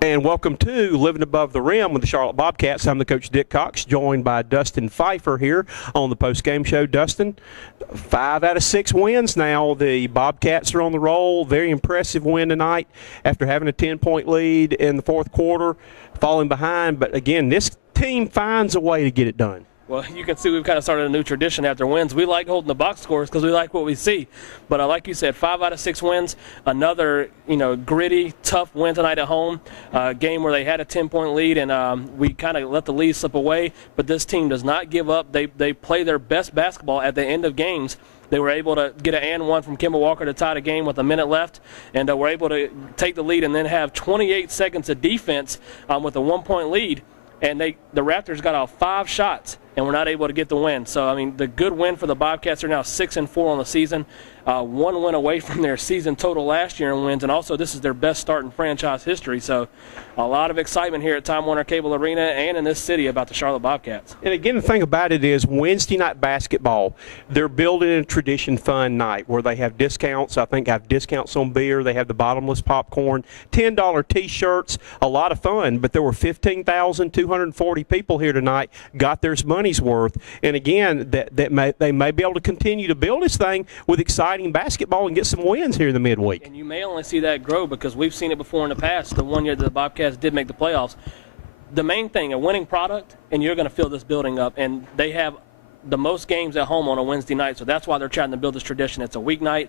And welcome to Living Above the Rim with the Charlotte Bobcats. I'm the coach, Dick Cox, joined by Dustin Phifer here on the post-game show. Dustin, 5 out of 6 wins now. The Bobcats are on the roll. Very impressive win tonight after having a 10-point lead in the fourth quarter, falling behind. But, again, this team finds a way to get it done. Well, you can see we've kind of started a new tradition after wins. We like holding the box scores because we like what we see. But like you said, 5 out of 6 wins. Another, gritty, tough win tonight at home. Game where they had a 10-point lead, and we kind of let the lead slip away. But this team does not give up. They play their best basketball at the end of games. They were able to get an and one from Kemba Walker to tie the game with a minute left, and were able to take the lead and then have 28 seconds of defense with a 1-point lead. And the Raptors got out 5 shots and were not able to get the win. So, the good win for the Bobcats. Are now 6-4 on the season. 1 win away from their season total last year in wins. And also, this is their best start in franchise history. So, a lot of excitement here at Time Warner Cable Arena and in this city about the Charlotte Bobcats. And again, the thing about it is Wednesday night basketball, they're building a tradition fun night where they have discounts. I think have discounts on beer. They have the bottomless popcorn, $10 T-shirts, a lot of fun. But there were 15,240 people here tonight, got their money's worth. And again, they may be able to continue to build this thing with exciting basketball and get some wins here in the midweek. And you may only see that grow because we've seen it before in the past. The one year that the Bobcats did make the playoffs. The main thing, a winning product, and you're going to fill this building up. And they have the most games at home on a Wednesday night, so that's why they're trying to build this tradition. It's a weeknight.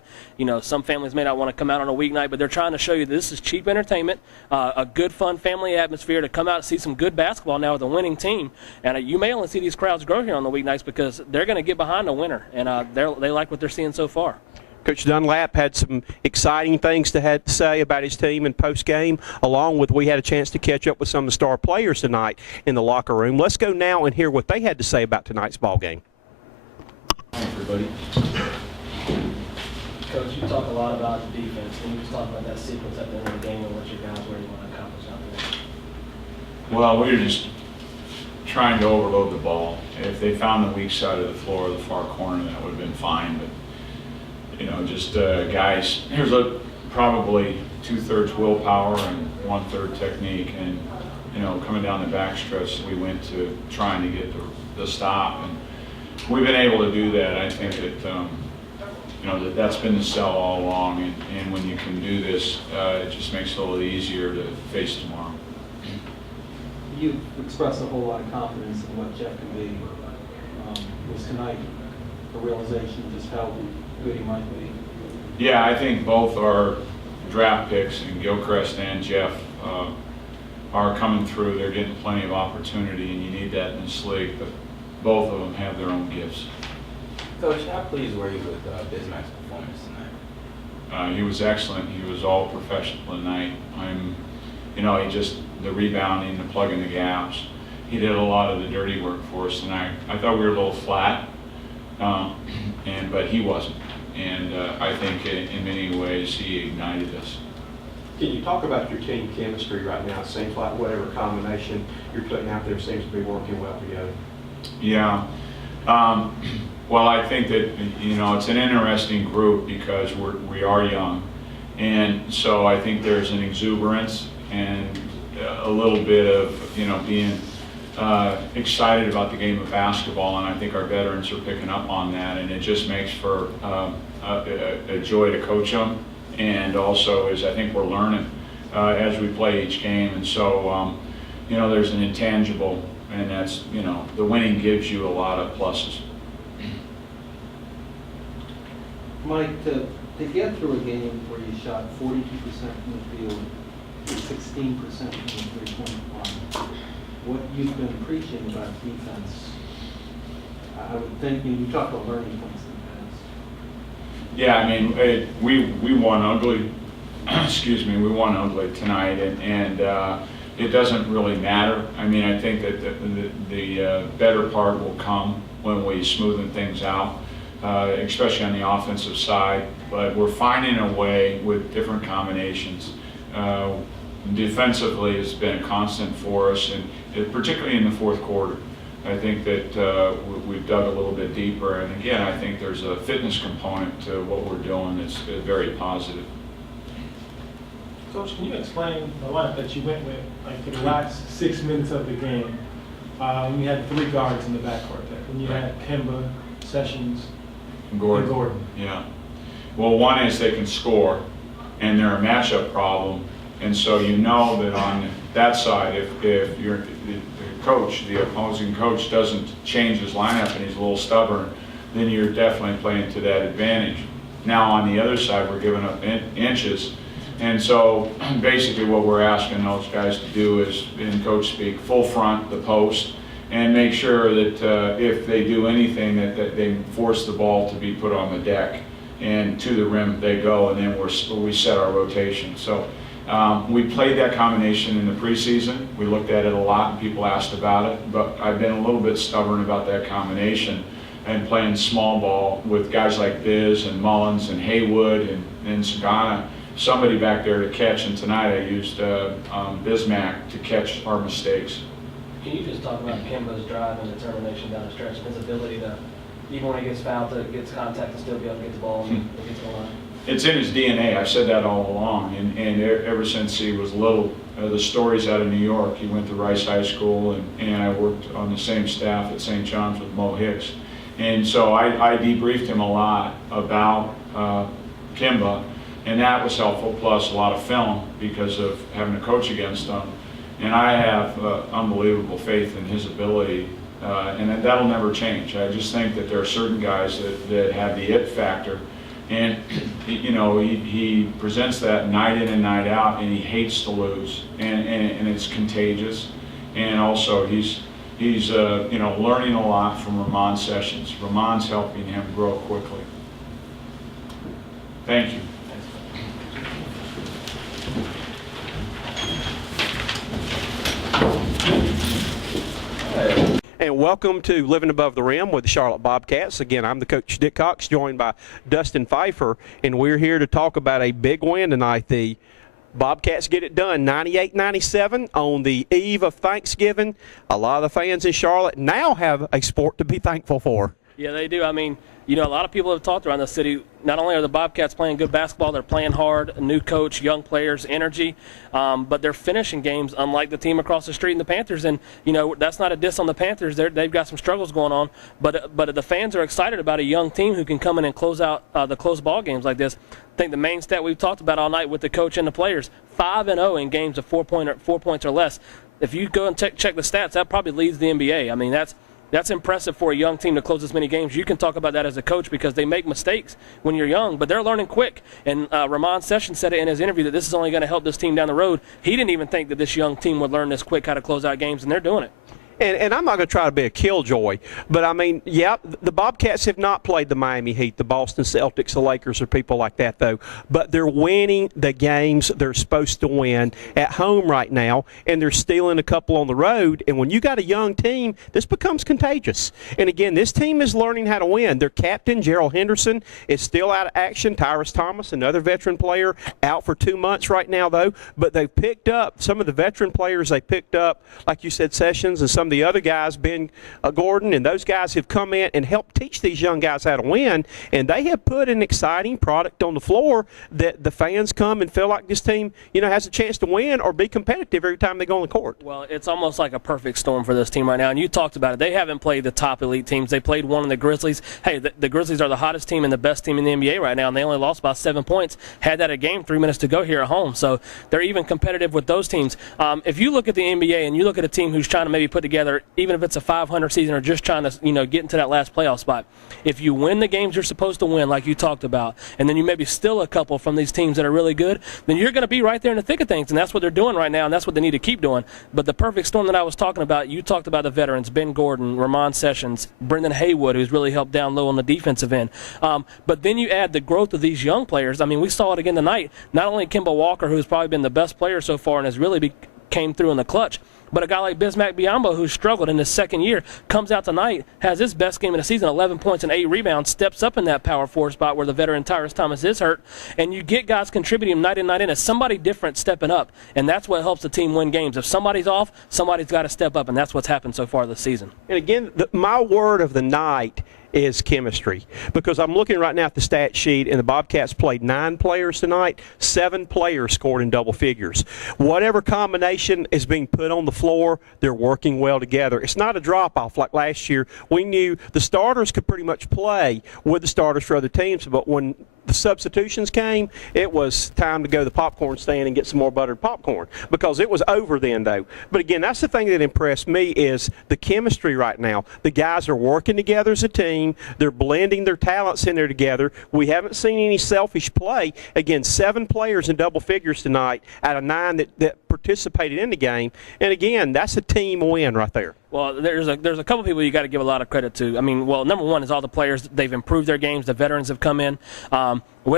Some families may not want to come out on a weeknight, but they're trying to show you this is cheap entertainment, a good, fun family atmosphere to come out and see some good basketball now with a winning team. And you may only see these crowds grow here on the weeknights because they're going to get behind the winner, and they like what they're seeing so far. Coach Dunlap had some exciting things to say about his team in post-game, along with we had a chance to catch up with some of the star players tonight in the locker room. Let's go now and hear what they had to say about tonight's ball game. Hi, everybody. Coach, you talk a lot about defense. Can you just talk about that sequence at the end of the game and what your guys were able to accomplish out there? Well, we were just trying to overload the ball. If they found the weak side of the floor, the far corner, that would have been fine. But guys, here's probably 2/3 willpower and 1/3 technique. And, coming down the backstretch, we went to trying to get the stop. And we've been able to do that. I think that, that's been the sell all along. And when you can do this, it just makes it a little easier to face tomorrow. You've expressed a whole lot of confidence in what Jeff can be. Was tonight a realization of just how good he might be? Yeah, I think both our draft picks, and Gilchrist and Jeff, are coming through. They're getting plenty of opportunity, and you need that in this league. But both of them have their own gifts. Coach, how pleased were you with Bismack's performance tonight? He was excellent. He was all professional tonight. He just, the rebounding, the plugging the gaps. He did a lot of the dirty work for us tonight. I thought we were a little flat, but he wasn't. And I think in many ways he ignited us. Can you talk about your team chemistry right now? It seems like whatever combination you're putting out there seems to be working well together. Yeah. Well, I think that, it's an interesting group because we are young. And so I think there's an exuberance and a little bit of, being excited about the game of basketball, and I think our veterans are picking up on that, and it just makes for a joy to coach them, and also is I think we're learning as we play each game, and so there's an intangible, and that's the winning gives you a lot of pluses. Mike, to get through a game where you shot 42% from the field, 16% from the three-point line, what you've been preaching about defense, I would think you talked about learning points in the past. Yeah, we won ugly. Excuse me, we won ugly tonight, and it doesn't really matter. I think that the better part will come when we smoothen things out, especially on the offensive side. But we're finding a way with different combinations. Defensively, it's been a constant for us, and particularly in the fourth quarter. I think that we've dug a little bit deeper, and again, I think there's a fitness component to what we're doing that's very positive. Coach, can you explain the lineup that you went with, like for the last 6 minutes of the game, when you had 3 guards in the backcourt there, when you had Kemba, Sessions, and Gordon? Yeah. Well, one is they can score, and they're a matchup problem, and so you know that on that side, if the coach, the opposing coach, doesn't change his lineup and he's a little stubborn, then you're definitely playing to that advantage. Now on the other side, we're giving up inches. And so basically what we're asking those guys to do is, in coach speak, full front the post and make sure that if they do anything that they force the ball to be put on the deck and to the rim they go, and then we set our rotation. So we played that combination in the preseason. We looked at it a lot and people asked about it, but I've been a little bit stubborn about that combination and playing small ball with guys like Biz and Mullins and Haywood and Sagana, somebody back there to catch, and tonight I used Bismack to catch our mistakes. Can you just talk about Kemba's drive and determination down the stretch, and his ability to, even when he gets fouled, to gets contact, to still be able to get the ball and get to the line? It's in his DNA. I've said that all along, and ever since he was little, the stories out of New York. He went to Rice High School, and I worked on the same staff at St. John's with Mo Hicks. And so I debriefed him a lot about Kemba, and that was helpful, plus a lot of film because of having to coach against him. And I have unbelievable faith in his ability, and that'll never change. I just think that there are certain guys that have the it factor, and you know, he presents that night in and night out, and he hates to lose, and it's contagious. And also he's you know, learning a lot from Ramon Sessions. Ramon's helping him grow quickly. Thank you. And welcome to Living Above the Rim with the Charlotte Bobcats. Again, I'm the coach, Dick Cox, joined by Dustin Phifer, and we're here to talk about a big win tonight. The Bobcats get it done, 98-97 on the eve of Thanksgiving. A lot of the fans in Charlotte now have a sport to be thankful for. Yeah, they do. I mean, you know, a lot of people have talked around the city. Not only are the Bobcats playing good basketball, they're playing hard, a new coach, young players, energy, but they're finishing games unlike the team across the street in the Panthers. And, you know, that's not a diss on the Panthers. They've got some struggles going on, but the fans are excited about a young team who can come in and close out the close ball games like this. I think the main stat we've talked about all night with the coach and the players, 5-0 in games of 4 points or less. If you go and check the stats, that probably leads the NBA. I mean, that's impressive for a young team to close this many games. You can talk about that as a coach because they make mistakes when you're young, but they're learning quick. And Ramon Sessions said it in his interview that this is only going to help this team down the road. He didn't even think that this young team would learn this quick how to close out games, and they're doing it. And I'm not going to try to be a killjoy, but I mean, yeah, the Bobcats have not played the Miami Heat, the Boston Celtics, the Lakers, or people like that, though. But they're winning the games they're supposed to win at home right now, and they're stealing a couple on the road. And when you got a young team, this becomes contagious. And again, this team is learning how to win. Their captain, Gerald Henderson, is still out of action. Tyrus Thomas, another veteran player, out for 2 months right now, though. But they've picked up some of the veteran players they picked up, like you said, Sessions, and some the other guys, Ben Gordon, and those guys have come in and helped teach these young guys how to win, and they have put an exciting product on the floor that the fans come and feel like this team, you know, has a chance to win or be competitive every time they go on the court. Well, it's almost like a perfect storm for this team right now, and you talked about it. They haven't played the top elite teams. They played one of the Grizzlies. Hey, the Grizzlies are the hottest team and the best team in the NBA right now, and they only lost by 7 points. Had that a game, 3 minutes to go here at home, so they're even competitive with those teams. If you look at the NBA and you look at a team who's trying to maybe put together, even if it's a 500 season or just trying to, you know, get into that last playoff spot, if you win the games you're supposed to win, like you talked about, and then you maybe steal a couple from these teams that are really good, then you're going to be right there in the thick of things, and that's what they're doing right now, and that's what they need to keep doing. But the perfect storm that I was talking about, you talked about the veterans, Ben Gordon, Ramon Sessions, Brendan Haywood, who's really helped down low on the defensive end. But then you add the growth of these young players. I mean, we saw it again tonight. Not only Kemba Walker, who's probably been the best player so far and has really came through in the clutch, but a guy like Bismack Biyombo, who struggled in his second year, comes out tonight, has his best game of the season, 11 points and 8 rebounds, steps up in that power forward spot where the veteran Tyrus Thomas is hurt, and you get guys contributing night in, night in. It's somebody different stepping up, and that's what helps the team win games. If somebody's off, somebody's got to step up, and that's what's happened so far this season. And again, my word of the night is chemistry. Because I'm looking right now at the stat sheet, and the Bobcats played 9 players tonight. 7 players scored in double figures. Whatever combination is being put on the floor, they're working well together. It's not a drop-off like last year. We knew the starters could pretty much play with the starters for other teams, but when the substitutions came, it was time to go to the popcorn stand and get some more buttered popcorn, because it was over then, though. But again, that's the thing that impressed me is the chemistry right now. The guys are working together as a team. They're blending their talents in there together. We haven't seen any selfish play. Again, 7 players in double figures tonight out of 9 that participated in the game. And again, that's a team win right there. Well, there's a couple people you got to give a lot of credit to. I mean, well, number one is all the players. They've improved their games. The veterans have come in.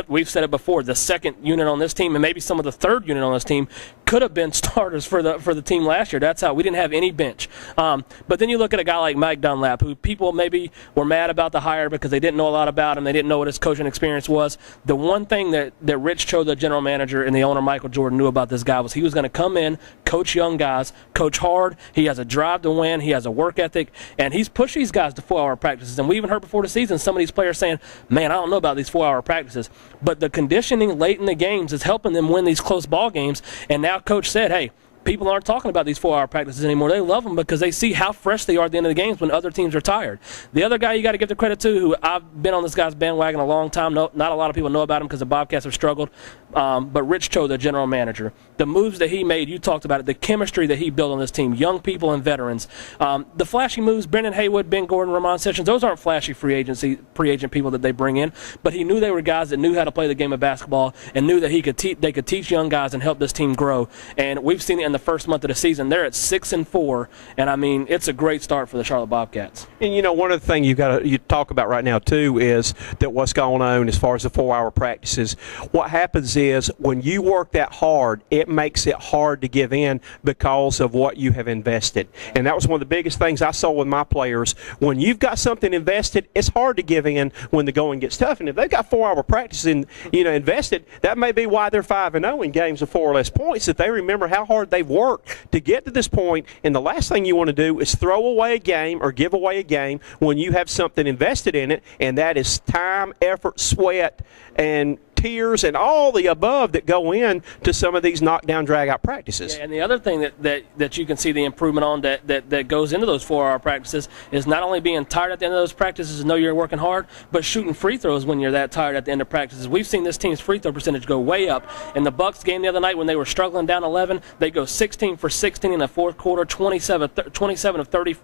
We've said it before. The second unit on this team, and maybe some of the third unit on this team, could have been starters for the team last year. That's how we didn't have any bench. But then you look at a guy like Mike Dunlap, who people maybe were mad about the hire because they didn't know a lot about him. They didn't know what his coaching experience was. The one thing that Rich Cho, the general manager, and the owner Michael Jordan knew about this guy was he was going to come in, coach young guys, coach hard. He has a drive to win. He has a work ethic, and he's pushed these guys to 4-hour practices. And we even heard before the season some of these players saying, man, I don't know about these 4-hour practices. But the conditioning late in the games is helping them win these close ball games. And now Coach said, hey, people aren't talking about these 4-hour practices anymore. They love them because they see how fresh they are at the end of the games when other teams are tired. The other guy you got to give the credit to, who I've been on this guy's bandwagon a long time, not a lot of people know about him because the Bobcats have struggled, but Rich Cho, the general manager. The moves that he made, you talked about it, the chemistry that he built on this team, young people and veterans. The flashy moves, Brendan Haywood, Ben Gordon, Ramon Sessions, those aren't flashy free agent people that they bring in, but he knew they were guys that knew how to play the game of basketball and knew that they could teach young guys and help this team grow. And we've seen it in the first month of the season. They're at 6-4, and I mean, it's a great start for the Charlotte Bobcats. And you know, one of the things you talk about right now too is that what's going on as far as the 4-hour practices. What happens is when you work that hard, it makes it hard to give in because of what you have invested. And that was one of the biggest things I saw with my players. When you've got something invested, it's hard to give in when the going gets tough. And if they've got 4-hour practices invested, that may be why they're 5-0 in games of 4 or less points, that they remember how hard they've worked to get to this point. And the last thing you want to do is throw away a game or give away a game when you have something invested in it, and that is time, effort, sweat, and tears and all the above that go in to some of these knockdown, drag-out practices. Yeah, and the other thing that you can see the improvement on that goes into those 4-hour practices is not only being tired at the end of those practices and know you're working hard, but shooting free throws when you're that tired at the end of practices. We've seen this team's free throw percentage go way up. In the Bucks game the other night when they were struggling down 11, they go 16 for 16 in the fourth quarter, 27 of 30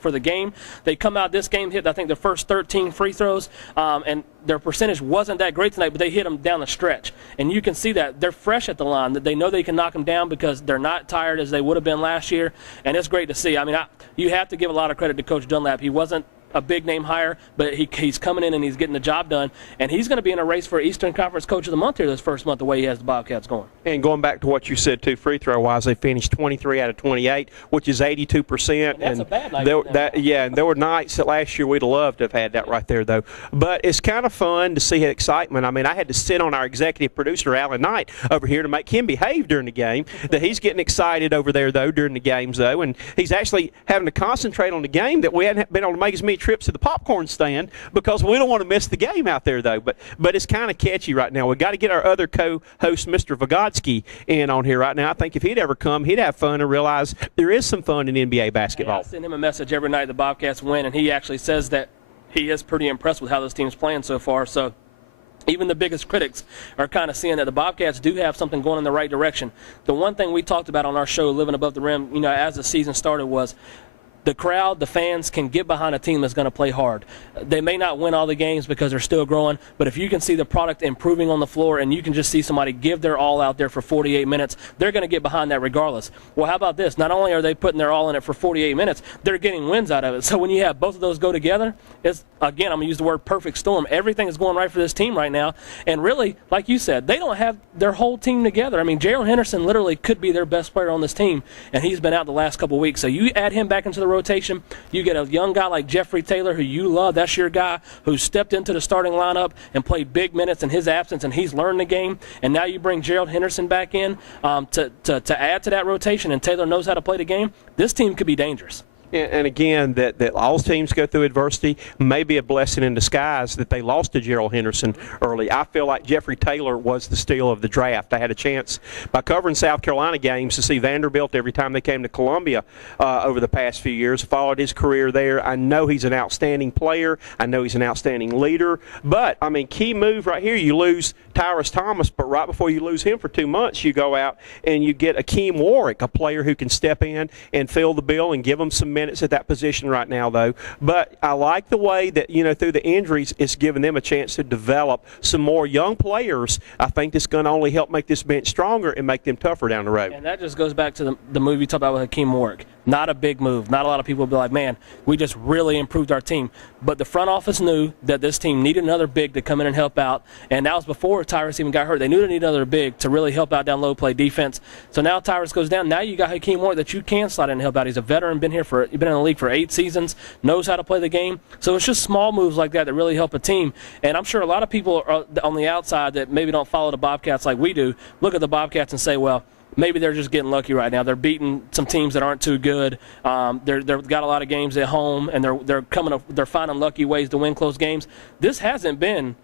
for the game. They come out this game, hit I think their first 13 free throws, and their percentage wasn't that great tonight, but they hit them down the stretch. And you can see that they're fresh at the line, that they know they can knock them down because they're not tired as they would have been last year. And it's great to see. I mean, you have to give a lot of credit to Coach Dunlap. He wasn't a big name hire, but he's coming in and he's getting the job done, and he's going to be in a race for Eastern Conference Coach of the Month here this first month, the way he has the Bobcats going. And going back to what you said too, free throw wise, they finished 23 out of 28, which is 82%. And that's a bad night. And there were nights that last year we'd have loved to have had that right there though. But it's kind of fun to see the excitement. I mean, I had to sit on our executive producer Alan Knight over here to make him behave during the game. That he's getting excited over there though during the games though, and he's actually having to concentrate on the game that we hadn't been able to make as many trips to the popcorn stand because we don't want to miss the game out there though. But it's kind of catchy right now. We got to get our other co-host Mr. Vygotsky in on here right now. I think if he'd ever come, he'd have fun and realize there is some fun in NBA basketball. I send him a message every night the Bobcats win, and he actually says that he is pretty impressed with how this team's playing so far. So even the biggest critics are kind of seeing that the Bobcats do have something going in the right direction. The one thing we talked about on our show, Living Above the Rim, as the season started was the crowd, the fans can get behind a team that's going to play hard. They may not win all the games because they're still growing, but if you can see the product improving on the floor and you can just see somebody give their all out there for 48 minutes, they're going to get behind that regardless. Well, how about this? Not only are they putting their all in it for 48 minutes, they're getting wins out of it. So when you have both of those go together, it's, again, I'm going to use the word perfect storm. Everything is going right for this team right now. And really, like you said, they don't have their whole team together. I mean, Gerald Henderson literally could be their best player on this team, and he's been out the last couple of weeks. So you add him back into the rotation, you get a young guy like Jeffrey Taylor, who you love. That's your guy who stepped into the starting lineup and played big minutes in his absence, and he's learned the game. And now you bring Gerald Henderson back in to add to that rotation, and Taylor knows how to play the game. This team could be dangerous. And again, that all teams go through adversity. May be a blessing in disguise that they lost to Gerald Henderson early. I feel like Jeffrey Taylor was the steal of the draft. I had a chance by covering South Carolina games to see Vanderbilt every time they came to Columbia over the past few years. Followed his career there. I know he's an outstanding player. I know he's an outstanding leader. But, I mean, key move right here, you lose Tyrus Thomas, but right before you lose him for 2 months, you go out and you get Akeem Warwick, a player who can step in and fill the bill and give them some minutes at that position right now, though. But I like the way that, through the injuries, it's given them a chance to develop some more young players. I think it's going to only help make this bench stronger and make them tougher down the road. And that just goes back to the move you talked about with Akeem Warwick. Not a big move. Not a lot of people will be like, man, we just really improved our team. But the front office knew that this team needed another big to come in and help out. And that was before Tyrus even got hurt. They knew they needed another big to really help out down low, play defense. So now Tyrus goes down. Now you got Hakeem Warwick that you can slide in and help out. He's a veteran, been in the league for 8 seasons, knows how to play the game. So it's just small moves like that really help a team. And I'm sure a lot of people are on the outside that maybe don't follow the Bobcats like we do, look at the Bobcats and say, well, maybe they're just getting lucky right now. They're beating some teams that aren't too good. They've got a lot of games at home, and they're finding lucky ways to win close games. This hasn't been,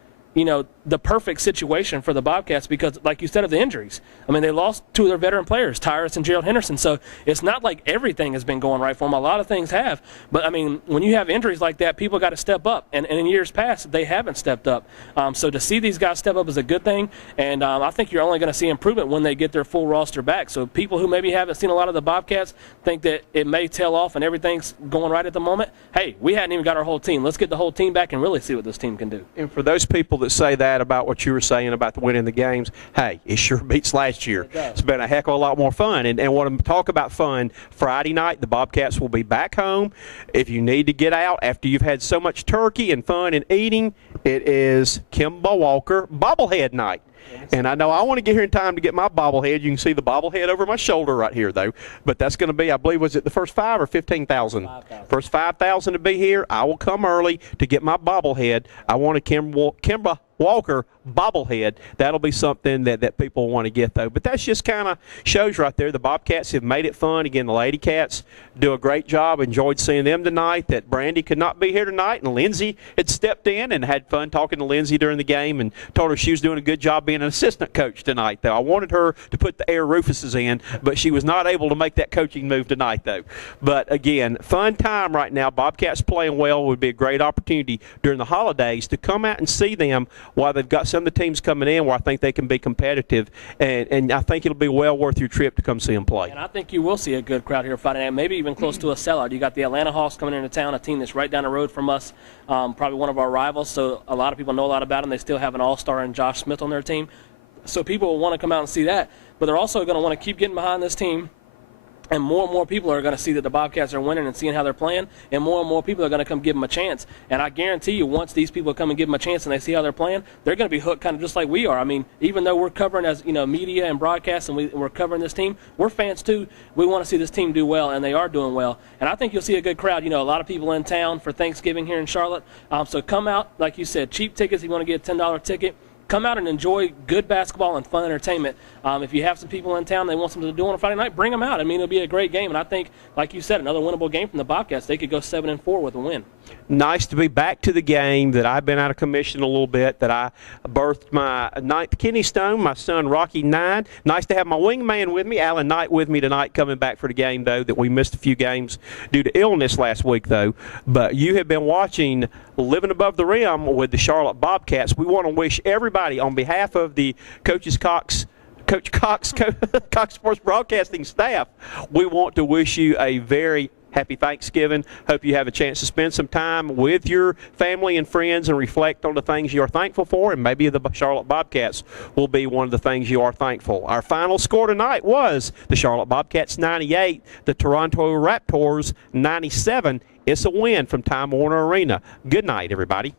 the perfect situation for the Bobcats because, like you said, of the injuries. I mean, they lost 2 of their veteran players, Tyrus and Gerald Henderson. So it's not like everything has been going right for them. A lot of things have. But, I mean, when you have injuries like that, people got to step up. And in years past, they haven't stepped up. So to see these guys step up is a good thing. And I think you're only going to see improvement when they get their full roster back. So people who maybe haven't seen a lot of the Bobcats think that it may tail off and everything's going right at the moment. Hey, we hadn't even got our whole team. Let's get the whole team back and really see what this team can do. And for those people that say that about what you were saying about the winning the games, hey, it sure beats last year. It's been a heck of a lot more fun. And want to talk about fun, Friday night, the Bobcats will be back home. If you need to get out after you've had so much turkey and fun and eating, it is Kemba Walker bobblehead night. And I know I want to get here in time to get my bobblehead. You can see the bobblehead over my shoulder right here, though. But that's going to be, I believe, was it the first 5 or 15,000? 5,000. First 5,000 to be here. I will come early to get my bobblehead. I want a Kemba Walker bobblehead. That'll be something that people want to get, though. But that's just kind of shows right there. The Bobcats have made it fun. Again, the Lady Cats do a great job. Enjoyed seeing them tonight. That Brandy could not be here tonight, and Lindsay had stepped in and had fun talking to Lindsay during the game and told her she was doing a good job being an assistant coach tonight, though. I wanted her to put the Air Rufuses in, but she was not able to make that coaching move tonight, though. But, again, fun time right now. Bobcats playing well. Would be a great opportunity during the holidays to come out and see them while they've got some of the teams coming in where I think they can be competitive. And I think it'll be well worth your trip to come see them play. And I think you will see a good crowd here Friday night, maybe even close to a sellout. You got the Atlanta Hawks coming into town, a team that's right down the road from us, probably one of our rivals. So a lot of people know a lot about them. They still have an all-star in Josh Smith on their team. So people will want to come out and see that. But they're also going to want to keep getting behind this team. And more people are going to see that the Bobcats are winning and seeing how they're playing, and more people are going to come give them a chance. And I guarantee you, once these people come and give them a chance and they see how they're playing, they're going to be hooked kind of just like we are. I mean, even though we're covering as media and broadcast, and we're covering this team, we're fans too. We want to see this team do well, and they are doing well. And I think you'll see a good crowd. A lot of people in town for Thanksgiving here in Charlotte. So come out, like you said, cheap tickets. If you want to get a $10 ticket, come out and enjoy good basketball and fun entertainment. If you have some people in town they want something to do on a Friday night, bring them out. I mean, it'll be a great game. And I think, like you said, another winnable game from the Bobcats. They could go 7-4 with a win. Nice to be back to the game, that I've been out of commission a little bit, that I birthed my 9th kidney stone, my son Rocky 9. Nice to have my wingman with me, Alan Knight, with me tonight, coming back for the game, though, that we missed a few games due to illness last week, though. But you have been watching Living Above the Rim with the Charlotte Bobcats. We want to wish everybody, on behalf of the Coach Cox Sports Broadcasting staff, we want to wish you a very happy Thanksgiving. Hope you have a chance to spend some time with your family and friends and reflect on the things you are thankful for, and maybe the Charlotte Bobcats will be one of the things you are thankful. Our final score tonight was the Charlotte Bobcats 98, the Toronto Raptors 97. It's a win from Time Warner Arena. Good night, everybody.